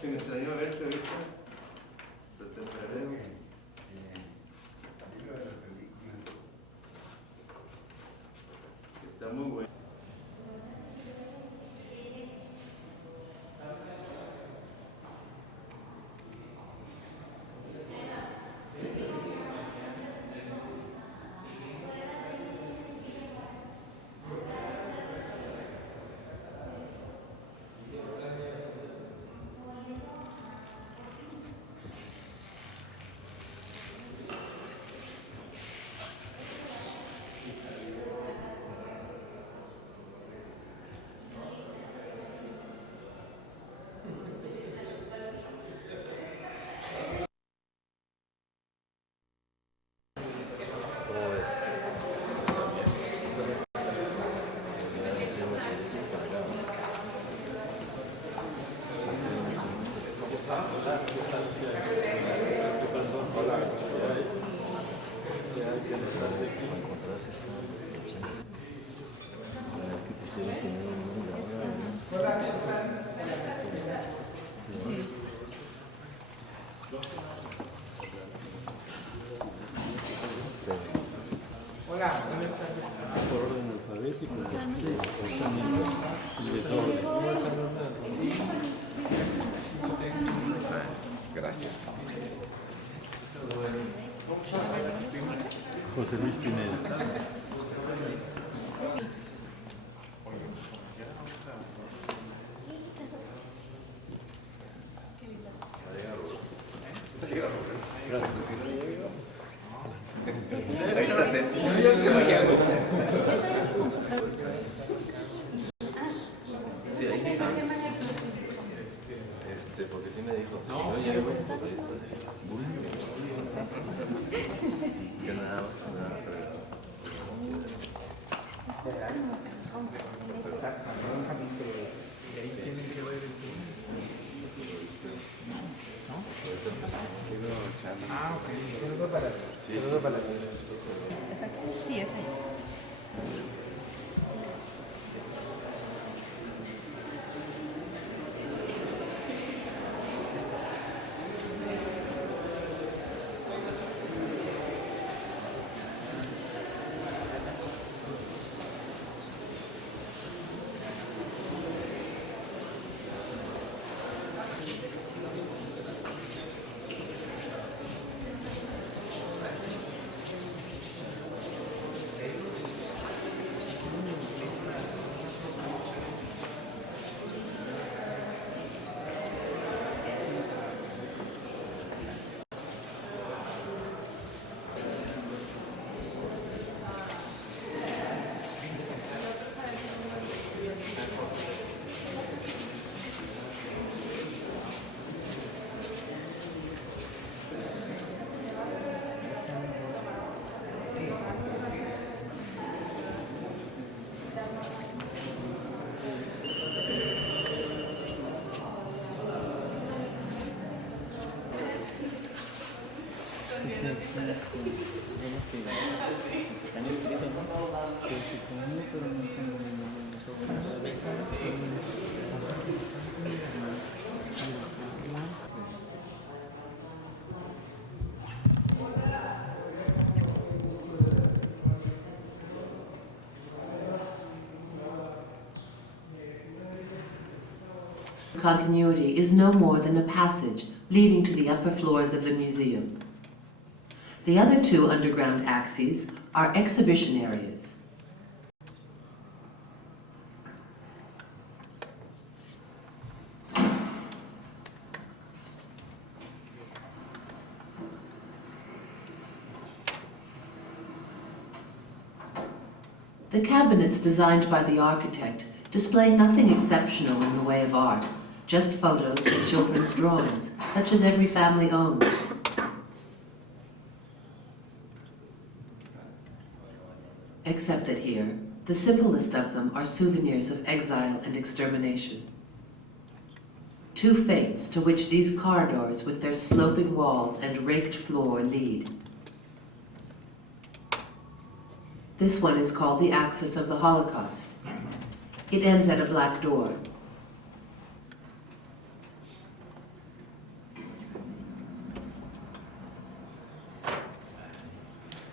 Si me extrañó verte ahorita, lo temprano. Está muy bueno. Hola, buenas tardes. Por orden alfabético, Gracias. José Luis Pineda. Gracias, si no llego. Ahí está Sergio. Yo que no llego. Sí, ahí está. Porque sí me dijo. No, yo llego. Ahí está Sergio. Se nada más. Y ahí tienen que ver el Ah, ok. Saludos para Saludos para Sí, es ahí. Continuity is no more than a passage leading to the upper floors of the museum. The other two underground axes are exhibition areas. The cabinets designed by the architect display nothing exceptional in the way of art, just photos and children's drawings, such as every family owns. Except that here, the simplest of them are souvenirs of exile and extermination. Two fates to which these corridors with their sloping walls and raked floor lead. This one is called the Axis of the Holocaust. It ends at a black door.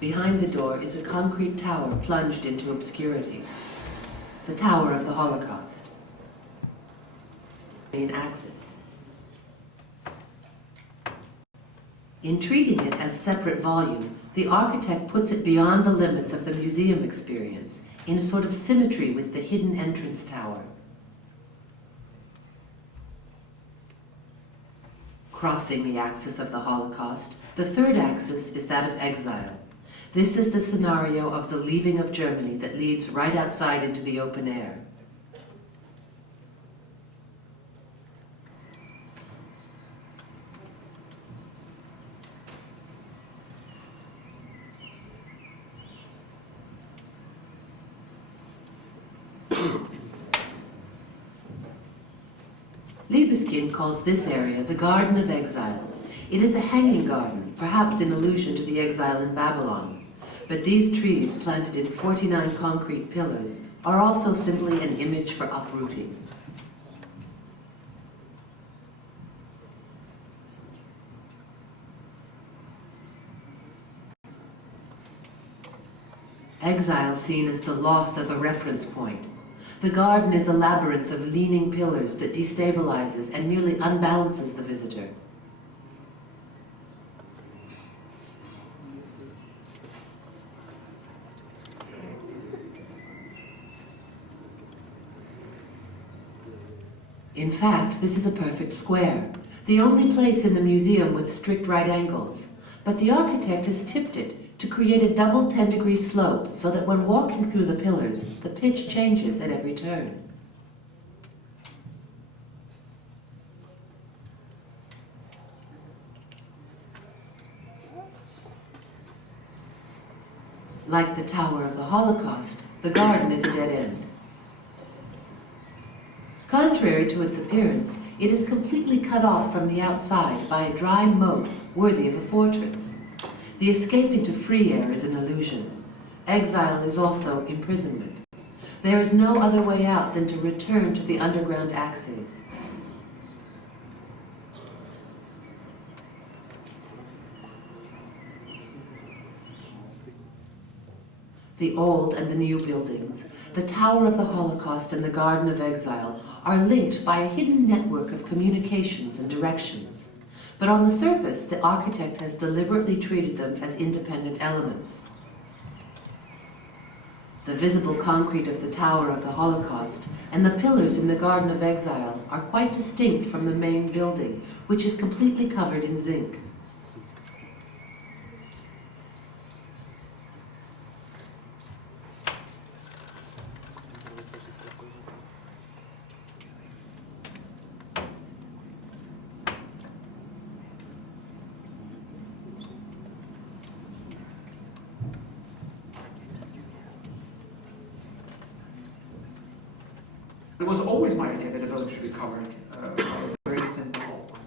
behind the door is a concrete tower plunged into obscurity. The Tower of the Holocaust. Main axis. In treating it as separate volume, the architect puts it beyond the limits of the museum experience, in a sort of symmetry with the hidden entrance tower. Crossing the axis of the Holocaust, the third axis is that of exile. This is the scenario of the leaving of Germany that leads right outside into the open air. Libeskind calls this area the Garden of Exile. It is a hanging garden, perhaps in allusion to the exile in Babylon. But these trees, planted in 49 concrete pillars, are also simply an image for uprooting. Exile seen as the loss of a reference point. The garden is a labyrinth of leaning pillars that destabilizes and nearly unbalances the visitor. In fact, this is a perfect square, the only place in the museum with strict right angles. But the architect has tipped it to create a double 10-degree slope so that when walking through the pillars, the pitch changes at every turn. Like the Tower of the Holocaust, the garden is a dead end. Contrary to its appearance, it is completely cut off from the outside by a dry moat worthy of a fortress. The escape into free air is an illusion. Exile is also imprisonment. There is no other way out than to return to the underground axes. The old and the new buildings, the Tower of the Holocaust and the Garden of Exile, are linked by a hidden network of communications and directions. But on the surface, the architect has deliberately treated them as independent elements. The visible concrete of the Tower of the Holocaust and the pillars in the Garden of Exile are quite distinct from the main building, which is completely covered in zinc. It was always my idea that the building should be covered by a very thin pulp.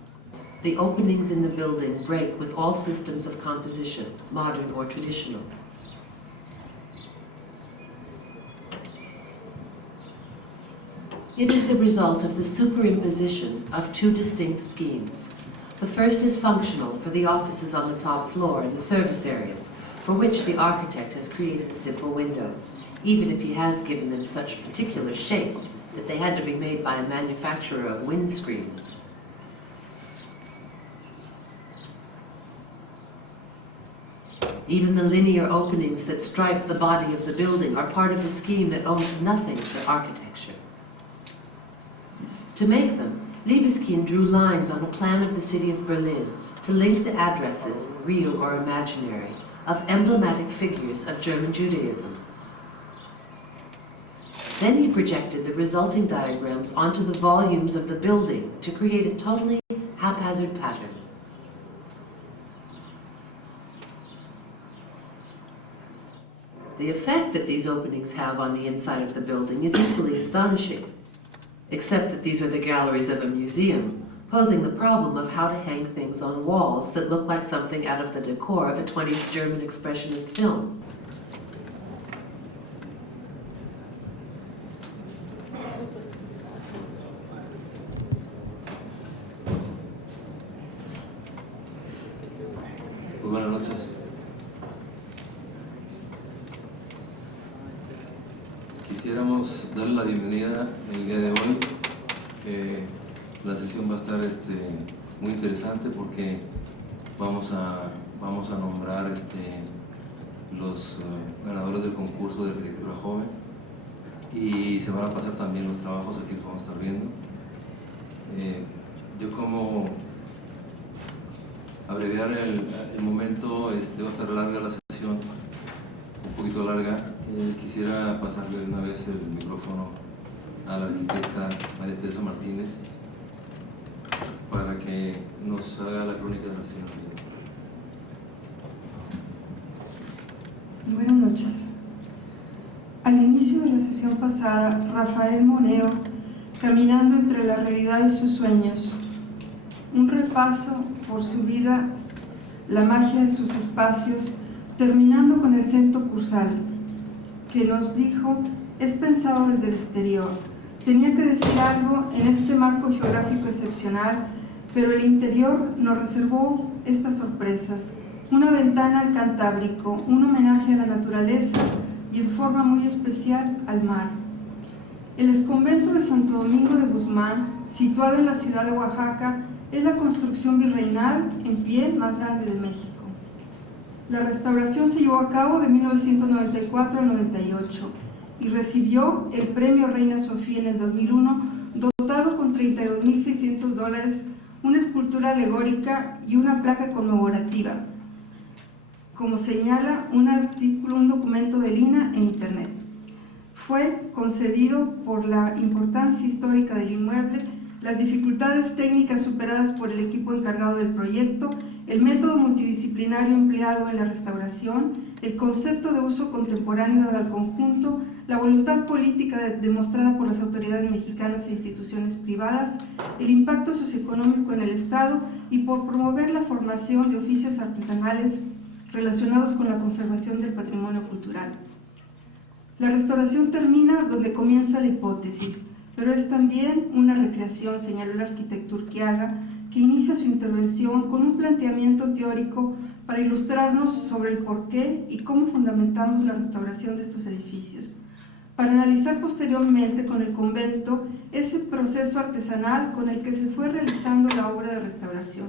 The openings in the building break with all systems of composition, modern or traditional. It is the result of the superimposition of two distinct schemes. The first is functional for the offices on the top floor and the service areas, for which the architect has created simple windows, even if he has given them such particular shapes that they had to be made by a manufacturer of windscreens. Even the linear openings that stripe the body of the building are part of a scheme that owes nothing to architecture. To make them, Libeskind drew lines on a plan of the city of Berlin to link the addresses, real or imaginary, of emblematic figures of German Judaism. Then he projected the resulting diagrams onto the volumes of the building to create a totally haphazard pattern. The effect that these openings have on the inside of the building is equally astonishing, except that these are the galleries of a museum, posing the problem of how to hang things on walls that look like something out of the decor of a 20th German expressionist film. Muy buenas noches. Quisiéramos darle la bienvenida el día de hoy. La sesión va a estar muy interesante porque vamos a nombrar los ganadores del concurso de arquitectura joven y se van a pasar también los trabajos, aquí los vamos a estar viendo. Yo como abreviar el momento, va a estar larga la sesión, un poquito larga. Quisiera pasarle de una vez el micrófono a la arquitecta María Teresa Martínez para que nos haga la crónica de la sesión. Buenas noches. Al inicio de la sesión pasada, Rafael Moneo, caminando entre la realidad y sus sueños, un repaso por su vida, la magia de sus espacios, terminando con el centro cursal, que nos dijo, es pensado desde el exterior. Tenía que decir algo en este marco geográfico excepcional, pero el interior nos reservó estas sorpresas. Una ventana al Cantábrico, un homenaje a la naturaleza y en forma muy especial al mar. El exconvento de Santo Domingo de Guzmán, situado en la ciudad de Oaxaca, es la construcción virreinal en pie más grande de México. La restauración se llevó a cabo de 1994 al 98 y recibió el premio Reina Sofía en el 2001, dotado con $32,600, una escultura alegórica y una placa conmemorativa, como señala un documento del INAH en internet. Fue concedido por la importancia histórica del inmueble, las dificultades técnicas superadas por el equipo encargado del proyecto, el método multidisciplinario empleado en la restauración, el concepto de uso contemporáneo dado al conjunto, la voluntad política demostrada por las autoridades mexicanas e instituciones privadas, el impacto socioeconómico en el Estado y por promover la formación de oficios artesanales relacionados con la conservación del patrimonio cultural. La restauración termina donde comienza la hipótesis, pero es también una recreación, señaló el arquitecto Urquiaga, que inicia su intervención con un planteamiento teórico para ilustrarnos sobre el porqué y cómo fundamentamos la restauración de estos edificios, para analizar posteriormente con el convento ese proceso artesanal con el que se fue realizando la obra de restauración.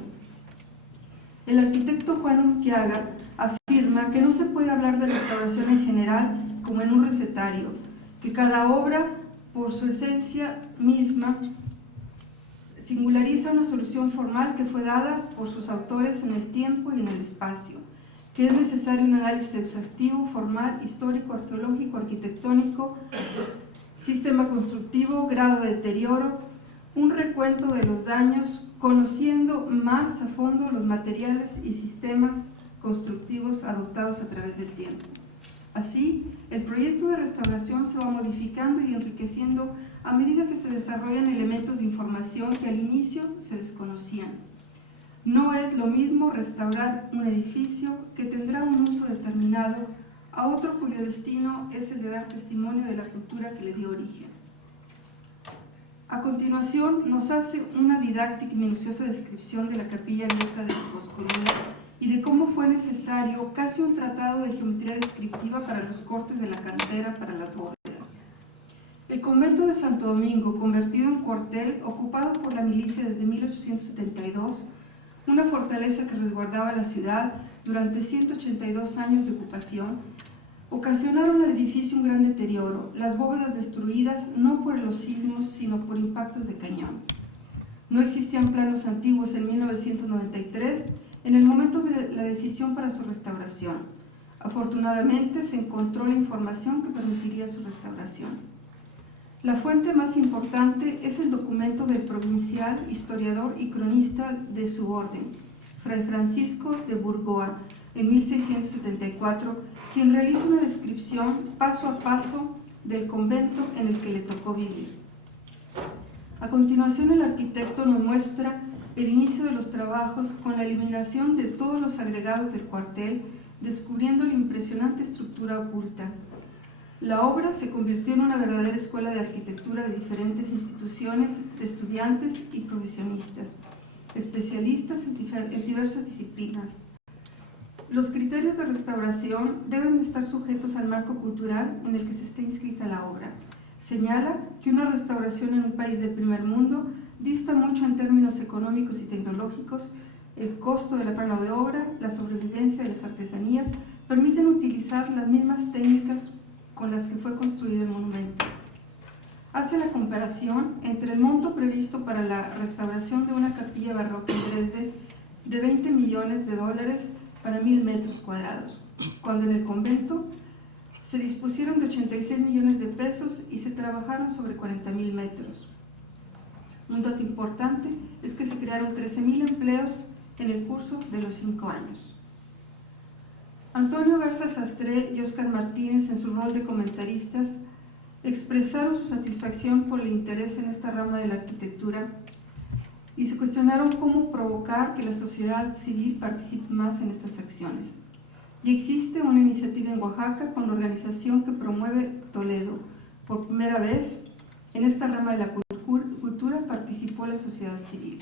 El arquitecto Juan Urquiaga afirma que no se puede hablar de restauración en general como en un recetario, que cada obra, por su esencia misma, singulariza una solución formal que fue dada por sus autores en el tiempo y en el espacio, que es necesario un análisis exhaustivo, formal, histórico, arqueológico, arquitectónico, sistema constructivo, grado de deterioro, un recuento de los daños, conociendo más a fondo los materiales y sistemas constructivos adoptados a través del tiempo. Así, el proyecto de restauración se va modificando y enriqueciendo a medida que se desarrollan elementos de información que al inicio se desconocían. No es lo mismo restaurar un edificio que tendrá un uso determinado a otro cuyo destino es el de dar testimonio de la cultura que le dio origen. A continuación, nos hace una didáctica y minuciosa descripción de la capilla abierta de Coscolula y de cómo fue necesario casi un tratado de geometría descriptiva para los cortes de la cantera para las bóvedas. El convento de Santo Domingo, convertido en cuartel, ocupado por la milicia desde 1872, una fortaleza que resguardaba la ciudad durante 182 años de ocupación, ocasionaron al edificio un gran deterioro, las bóvedas destruidas no por los sismos, sino por impactos de cañón. No existían planos antiguos en 1993, en el momento de la decisión para su restauración. Afortunadamente, se encontró la información que permitiría su restauración. La fuente más importante es el documento del provincial, historiador y cronista de su orden, Fray Francisco de Burgoa, en 1674, quien realiza una descripción paso a paso del convento en el que le tocó vivir. A continuación, el arquitecto nos muestra el inicio de los trabajos con la eliminación de todos los agregados del cuartel, descubriendo la impresionante estructura oculta. La obra se convirtió en una verdadera escuela de arquitectura de diferentes instituciones, de estudiantes y profesionistas, especialistas en diversas disciplinas. Los criterios de restauración deben de estar sujetos al marco cultural en el que se esté inscrita la obra. Señala que una restauración en un país del primer mundo dista mucho en términos económicos y tecnológicos. El costo de la mano de obra, la sobrevivencia de las artesanías permiten utilizar las mismas técnicas con las que fue construido el monumento. Hace la comparación entre el monto previsto para la restauración de una capilla barroca en Dresde de 20 millones de dólares para 1000 metros cuadrados, cuando en el convento se dispusieron de 86 millones de pesos y se trabajaron sobre 40.000 metros. Un dato importante es que se crearon 13.000 empleos en el curso de los 5 años. Antonio Garza Sastre y Óscar Martínez, en su rol de comentaristas, expresaron su satisfacción por el interés en esta rama de la arquitectura y se cuestionaron cómo provocar que la sociedad civil participe más en estas acciones. Y existe una iniciativa en Oaxaca con la organización que promueve Toledo. Por primera vez, en esta rama de la cultura participó la sociedad civil.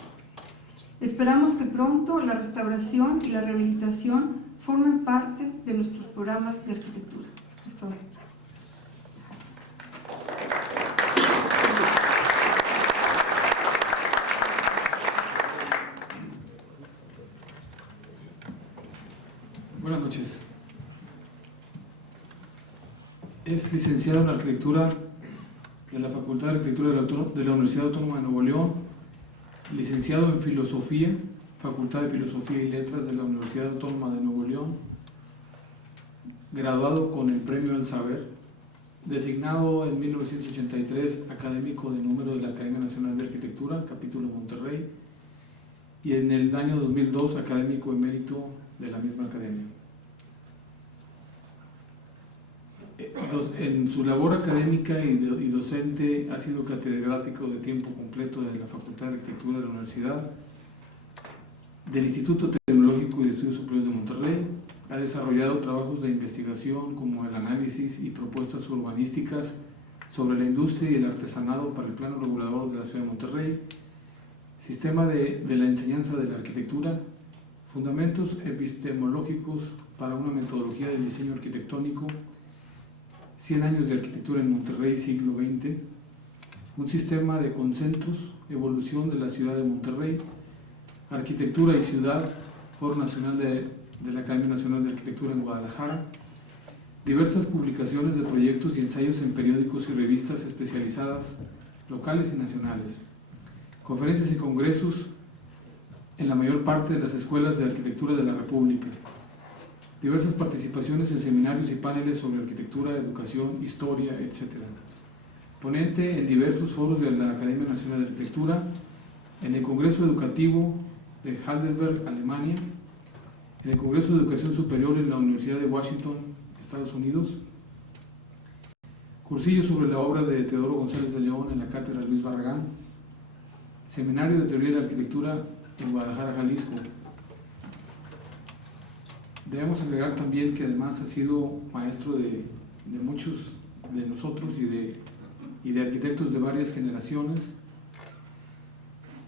Esperamos que pronto la restauración y la rehabilitación formen parte de nuestros programas de arquitectura. Es todo. Buenas noches. Es licenciado en Arquitectura de la Facultad de Arquitectura de la Universidad Autónoma de Nuevo León, licenciado en Filosofía, Facultad de Filosofía y Letras de la Universidad Autónoma de Nuevo León, graduado con el Premio del Saber, designado en 1983 académico de número de la Academia Nacional de Arquitectura, capítulo Monterrey, y en el año 2002 académico emérito de la misma academia. En su labor académica y docente ha sido catedrático de tiempo completo de la Facultad de Arquitectura de la Universidad, del Instituto Tecnológico y de Estudios Superiores de Monterrey. Ha desarrollado trabajos de investigación como el análisis y propuestas urbanísticas sobre la industria y el artesanado para el Plano Regulador de la Ciudad de Monterrey, sistema de la enseñanza de la arquitectura, fundamentos epistemológicos para una metodología del diseño arquitectónico, 100 años de arquitectura en Monterrey, siglo XX, un sistema de concentros, evolución de la ciudad de Monterrey, arquitectura y ciudad, Foro Nacional de la Academia Nacional de Arquitectura en Guadalajara, diversas publicaciones de proyectos y ensayos en periódicos y revistas especializadas locales y nacionales, conferencias y congresos en la mayor parte de las escuelas de arquitectura de la República, diversas participaciones en seminarios y paneles sobre arquitectura, educación, historia, etc. Ponente en diversos foros de la Academia Nacional de Arquitectura, en el Congreso Educativo de Heidelberg, Alemania, en el Congreso de Educación Superior en la Universidad de Washington, Estados Unidos, cursillo sobre la obra de Teodoro González de León en la Cátedra Luis Barragán, seminario de teoría de la arquitectura en Guadalajara, Jalisco. Debemos agregar también que además ha sido maestro de muchos de nosotros y de arquitectos de varias generaciones.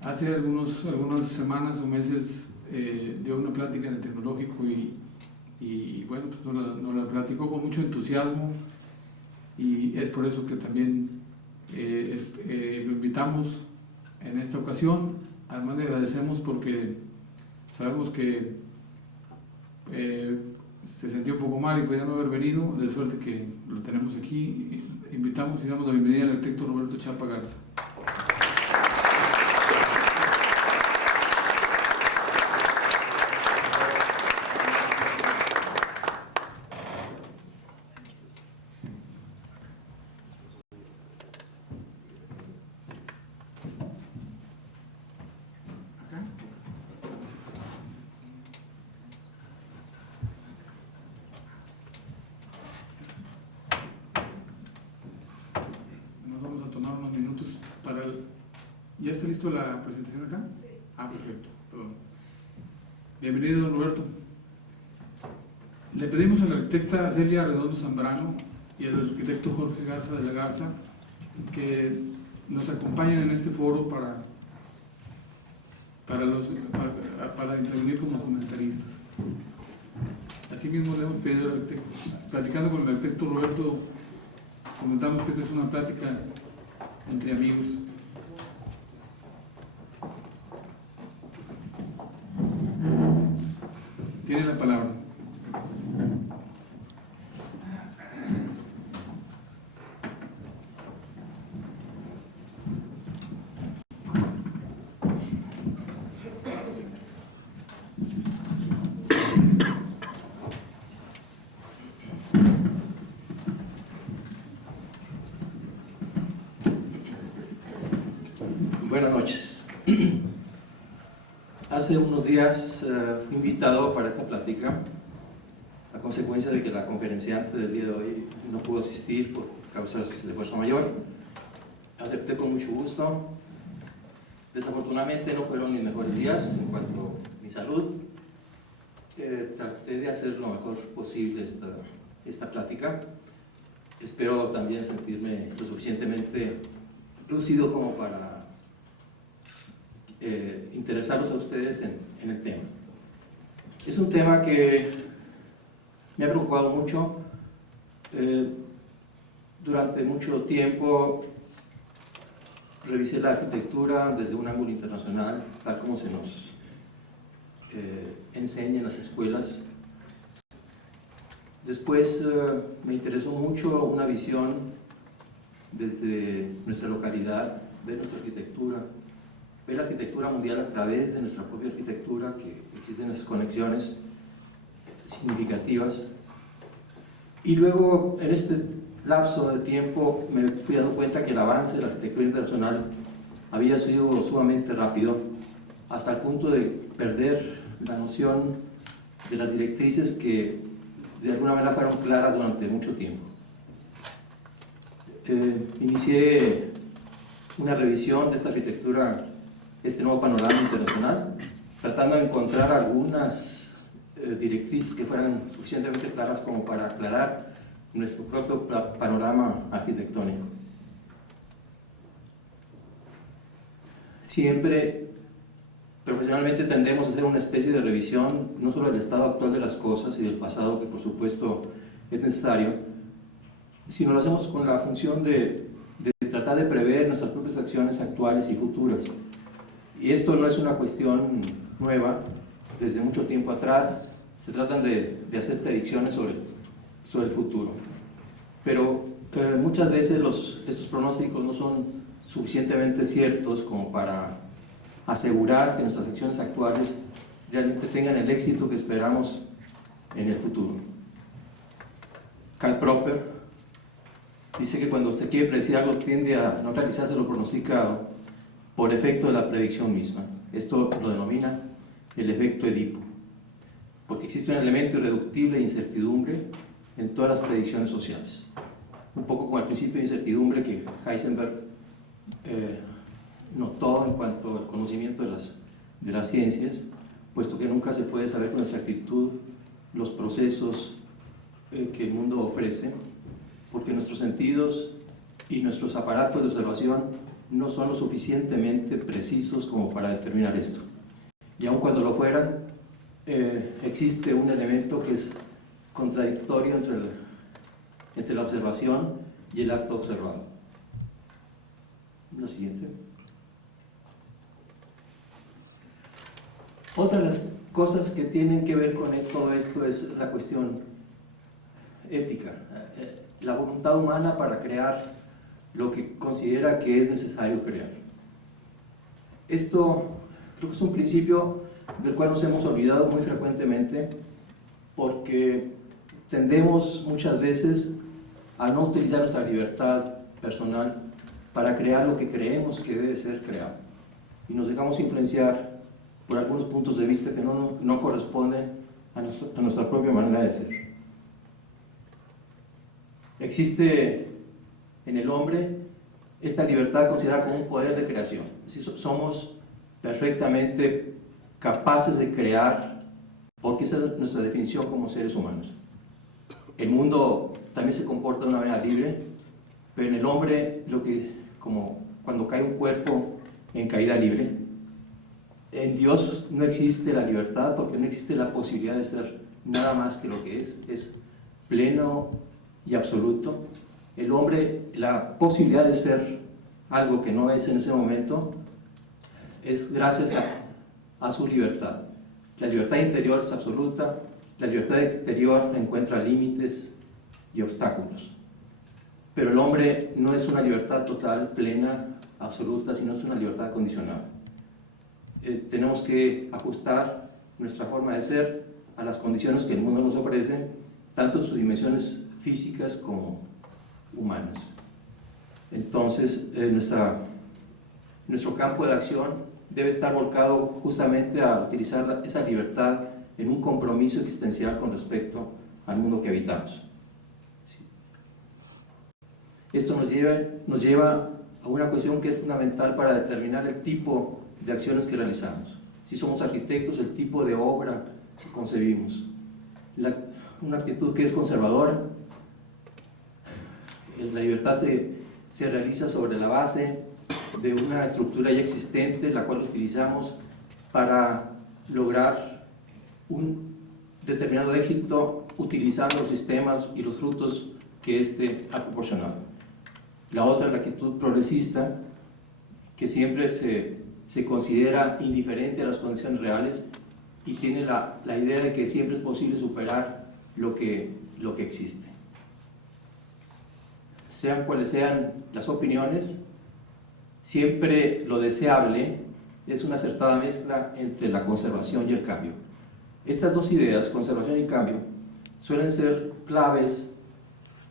Hace algunas semanas o meses dio una plática en el Tecnológico y bueno, pues nos la platicó con mucho entusiasmo, y es por eso que también lo invitamos en esta ocasión. Además le agradecemos porque sabemos que se sentía un poco mal y podía no haber venido, de suerte que lo tenemos aquí. Invitamos y damos la bienvenida al arquitecto Roberto Chapa Garza. ¿Ya está listo la presentación acá? Ah, perfecto, perdón. Bienvenido, don Roberto. Le pedimos a la arquitecta Celia Redondo Zambrano y al arquitecto Jorge Garza de la Garza que nos acompañen en este foro para intervenir como comentaristas. Asimismo, le hemos pedido al arquitecto, platicando con el arquitecto Roberto, comentamos que esta es una plática entre amigos. Tiene la palabra. Buenas noches. Hace unos días fui invitado para esta plática a consecuencia de que la conferenciante del día de hoy no pudo asistir por causas de fuerza mayor. Acepté con mucho gusto. Desafortunadamente no fueron mis mejores días en cuanto a mi salud. Traté de hacer lo mejor posible esta plática. Espero también sentirme lo suficientemente lúcido como para interesarlos a ustedes en el tema. Es un tema que me ha preocupado mucho. Durante mucho tiempo revisé la arquitectura desde un ángulo internacional, tal como se nos enseña en las escuelas. Después me interesó mucho una visión desde nuestra localidad, de nuestra arquitectura, ver la arquitectura mundial a través de nuestra propia arquitectura, que existen esas conexiones significativas. Y luego, en este lapso de tiempo, me fui dando cuenta que el avance de la arquitectura internacional había sido sumamente rápido, hasta el punto de perder la noción de las directrices que de alguna manera fueron claras durante mucho tiempo. Inicié una revisión de esta arquitectura, este nuevo panorama internacional, tratando de encontrar algunas directrices que fueran suficientemente claras como para aclarar nuestro propio panorama arquitectónico. Siempre, profesionalmente, tendemos a hacer una especie de revisión, no solo del estado actual de las cosas y del pasado, que por supuesto es necesario, sino lo hacemos con la función de tratar de prever nuestras propias acciones actuales y futuras. Y esto no es una cuestión nueva. Desde mucho tiempo atrás se tratan de hacer predicciones sobre el futuro. Pero muchas veces estos pronósticos no son suficientemente ciertos como para asegurar que nuestras acciones actuales realmente tengan el éxito que esperamos en el futuro. Karl Popper dice que cuando se quiere predecir algo tiende a no realizarse lo pronosticado por efecto de la predicción misma. Esto lo denomina el efecto Edipo, porque existe un elemento irreductible de incertidumbre en todas las predicciones sociales. Un poco como el principio de incertidumbre que Heisenberg notó en cuanto al conocimiento de las ciencias, puesto que nunca se puede saber con exactitud los procesos que el mundo ofrece, porque nuestros sentidos y nuestros aparatos de observación no son lo suficientemente precisos como para determinar esto. Y aun cuando lo fueran, existe un elemento que es contradictorio entre la observación y el acto observado. La siguiente. Otra de las cosas que tienen que ver con todo esto es la cuestión ética, la voluntad humana para crear lo que considera que es necesario crear. Esto creo que es un principio del cual nos hemos olvidado muy frecuentemente, porque tendemos muchas veces a no utilizar nuestra libertad personal para crear lo que creemos que debe ser creado, y nos dejamos influenciar por algunos puntos de vista que no corresponden a nuestra propia manera de ser. Existe en el hombre esta libertad considerada como un poder de creación. Es decir, somos perfectamente capaces de crear, porque esa es nuestra definición como seres humanos. El mundo también se comporta de una manera libre, pero en el hombre, como cuando cae un cuerpo en caída libre, en Dios no existe la libertad, porque no existe la posibilidad de ser nada más que lo que es pleno y absoluto. El hombre, la posibilidad de ser algo que no es en ese momento, es gracias a su libertad. La libertad interior es absoluta, la libertad exterior encuentra límites y obstáculos. Pero el hombre no es una libertad total, plena, absoluta, sino es una libertad condicional. Tenemos que ajustar nuestra forma de ser a las condiciones que el mundo nos ofrece, tanto en sus dimensiones físicas como humanas. Entonces, nuestro campo de acción debe estar volcado justamente a utilizar esa libertad en un compromiso existencial con respecto al mundo que habitamos. Sí. Esto nos lleva a una cuestión que es fundamental para determinar el tipo de acciones que realizamos. Si somos arquitectos, el tipo de obra que concebimos. Una actitud que es conservadora. La libertad se realiza sobre la base de una estructura ya existente, la cual utilizamos para lograr un determinado éxito utilizando los sistemas y los frutos que éste ha proporcionado. La otra es la actitud progresista, que siempre se considera indiferente a las condiciones reales y tiene la idea de que siempre es posible superar lo que existe. Sean cuales sean las opiniones, siempre lo deseable es una acertada mezcla entre la conservación y el cambio. Estas dos ideas, conservación y cambio, suelen ser claves,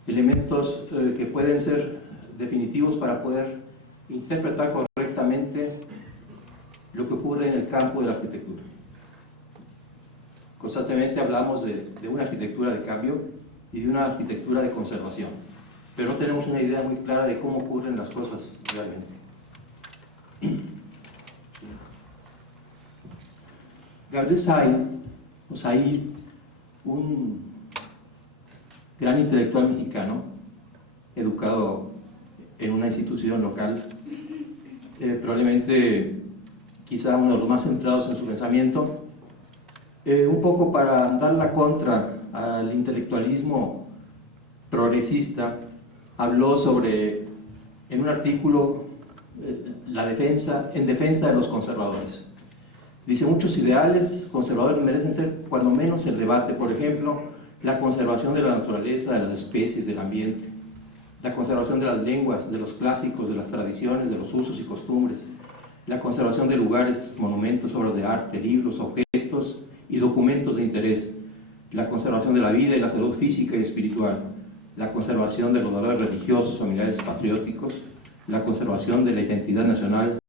elementos que pueden ser definitivos para poder interpretar correctamente lo que ocurre en el campo de la arquitectura. Constantemente hablamos de una arquitectura de cambio y de una arquitectura de conservación, pero no tenemos una idea muy clara de cómo ocurren las cosas realmente. Gabriel Said, un gran intelectual mexicano, educado en una institución local, probablemente quizá uno de los más centrados en su pensamiento, un poco para dar la contra al intelectualismo progresista, habló sobre, en un artículo, en defensa de los conservadores. Dice, muchos ideales conservadores merecen ser cuando menos el debate, por ejemplo, la conservación de la naturaleza, de las especies, del ambiente, la conservación de las lenguas, de los clásicos, de las tradiciones, de los usos y costumbres, la conservación de lugares, monumentos, obras de arte, libros, objetos y documentos de interés, la conservación de la vida y la salud física y espiritual, la conservación de los valores religiosos, familiares, patrióticos, la conservación de la identidad nacional,